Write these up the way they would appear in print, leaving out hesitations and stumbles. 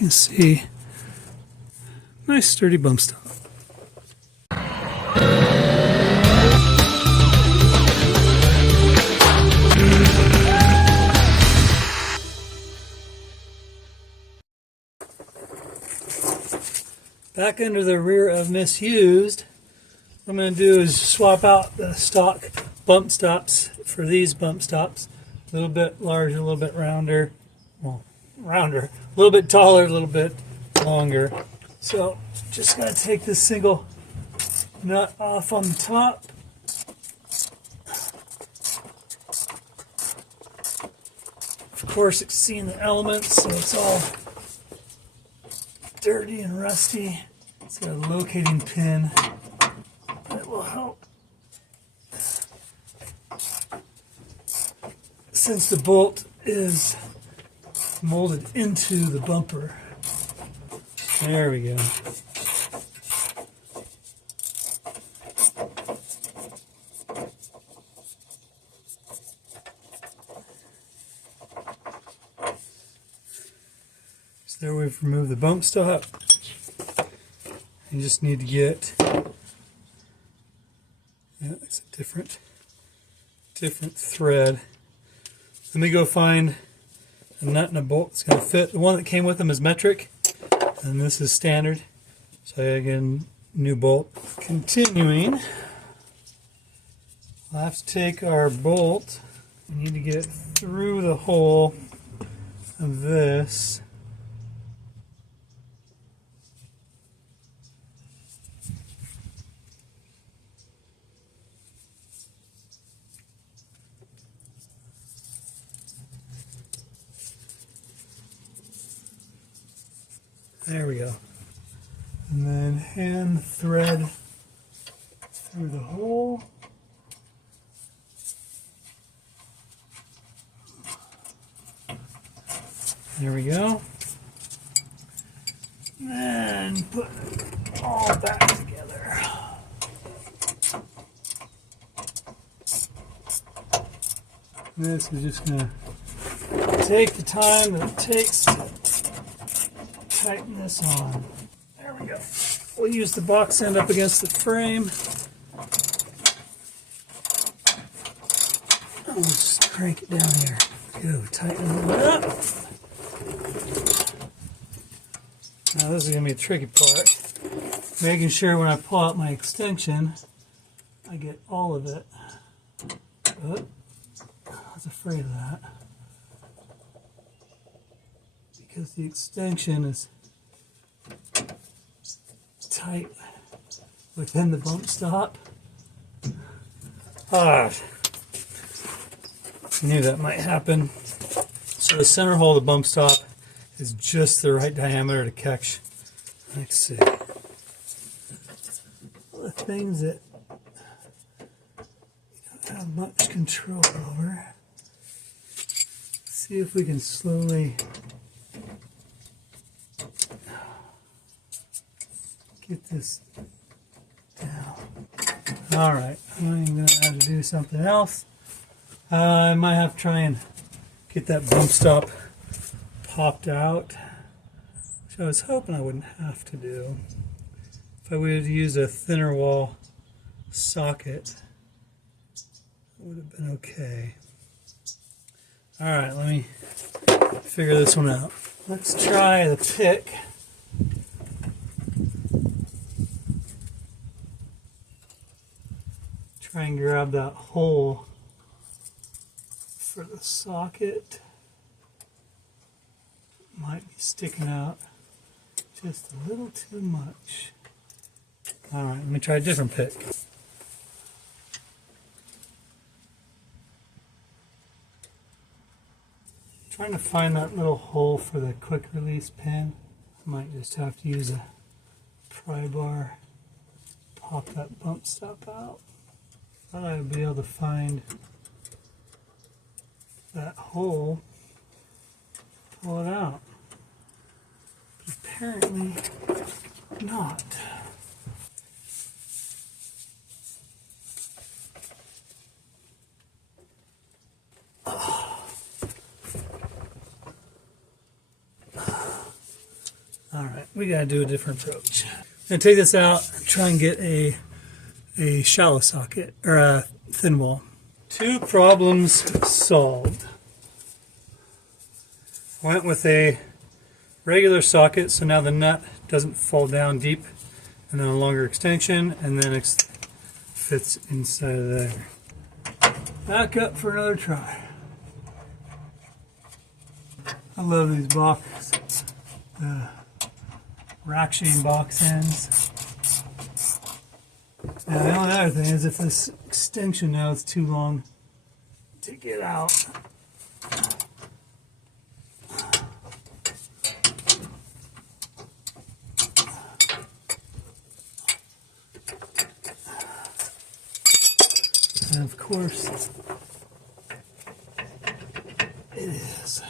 you can see, nice sturdy bump stop. Back under the rear of misused, what I'm going to do is swap out the stock bump stops for these bump stops. A little bit larger, a little bit rounder. Well, rounder. A little bit taller, a little bit longer. So just got to take this single nut off on the top. Of course, it's seen the elements, so it's all dirty and rusty. It's got a locating pin that will help. Since the bolt is molded into the bumper. There we go. So there we've removed the bump stop. You just need to get, yeah, it's a different thread. Let me go find a nut and a bolt that's going to fit. The one that came with them is metric, and this is standard. So I get a new bolt. Continuing, we'll have to take our bolt. We need to get it through the hole of this. There we go. And then hand the thread through the hole. There we go. And put it all back together. This is just going to take the time that it takes to tighten this on. There we go. We'll use the box end up against the frame. I'll just crank it down here. Go, tighten it up. Now this is going to be a tricky part. Making sure when I pull out my extension, I get all of it. But I was afraid of that, because the extension is tight within the bump stop. I knew that might happen. So the center hole of the bump stop is just the right diameter to catch. Let's see. All the things that you don't have much control over. See if we can slowly get this down. Alright, I'm going to have to do something else. I might have to try and get that bump stop popped out, which I was hoping I wouldn't have to do. If I would use a thinner wall socket, it would have been okay. Alright, let me figure this one out. Let's try the pick. Try and grab that hole for the socket. Might be sticking out just a little too much. Alright, let me try a different pick. Trying to find that little hole for the quick release pin. I might just have to use a pry bar, pop that bump stop out. Thought I would be able to find that hole, pull it out. But apparently not. Alright, we gotta do a different approach. I'm gonna take this out and try and get a shallow socket, or a thin wall. 2 problems solved. Went with a regular socket, so now the nut doesn't fall down deep, and then a longer extension, and then it fits inside of there. Back up for another try. I love these box, rack chain box ends. Now the only other thing is if this extension now is too long to get out. And of course, it is.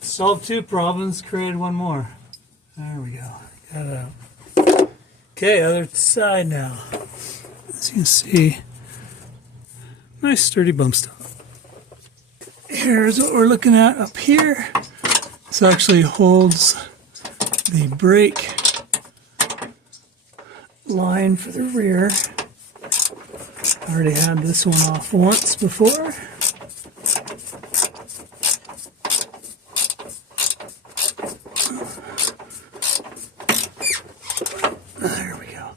Solved 2 problems, created 1 more. There we go. Got it out. Okay, other side now. As you can see, nice sturdy bump stop. Here's what we're looking at up here. This actually holds the brake line for the rear. I already had this one off once before. There we go.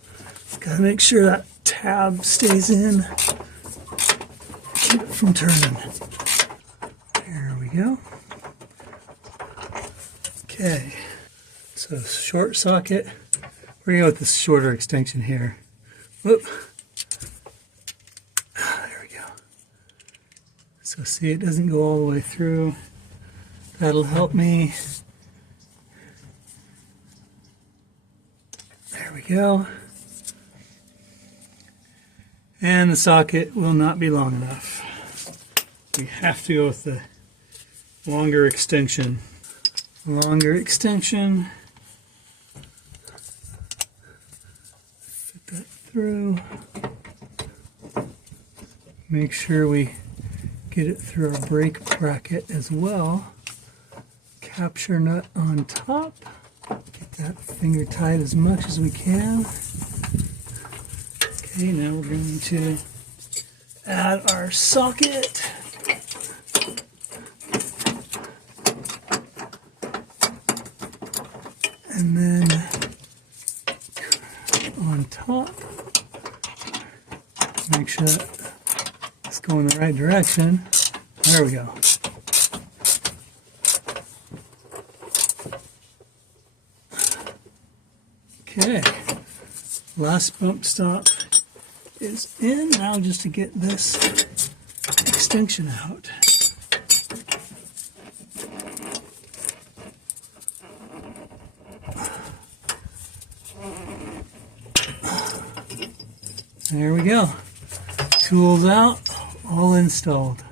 Gotta make sure that tab stays in. Keep it from turning. There we go. Okay. So short socket. We're going to go with this shorter extension here. Whoop. There we go. So see, it doesn't go all the way through. That'll help me. There we go. And the socket will not be long enough. We have to go with the longer extension. Longer extension. Fit that through. Make sure we get it through our brake bracket as well. Capture nut on top. Get that finger tight as much as we can. Okay, now we're going to add our socket. And then on top, make sure that it's going the right direction. There we go. Okay, last bump stop is in. Now just to get this extension out. There we go. Tools out, all installed.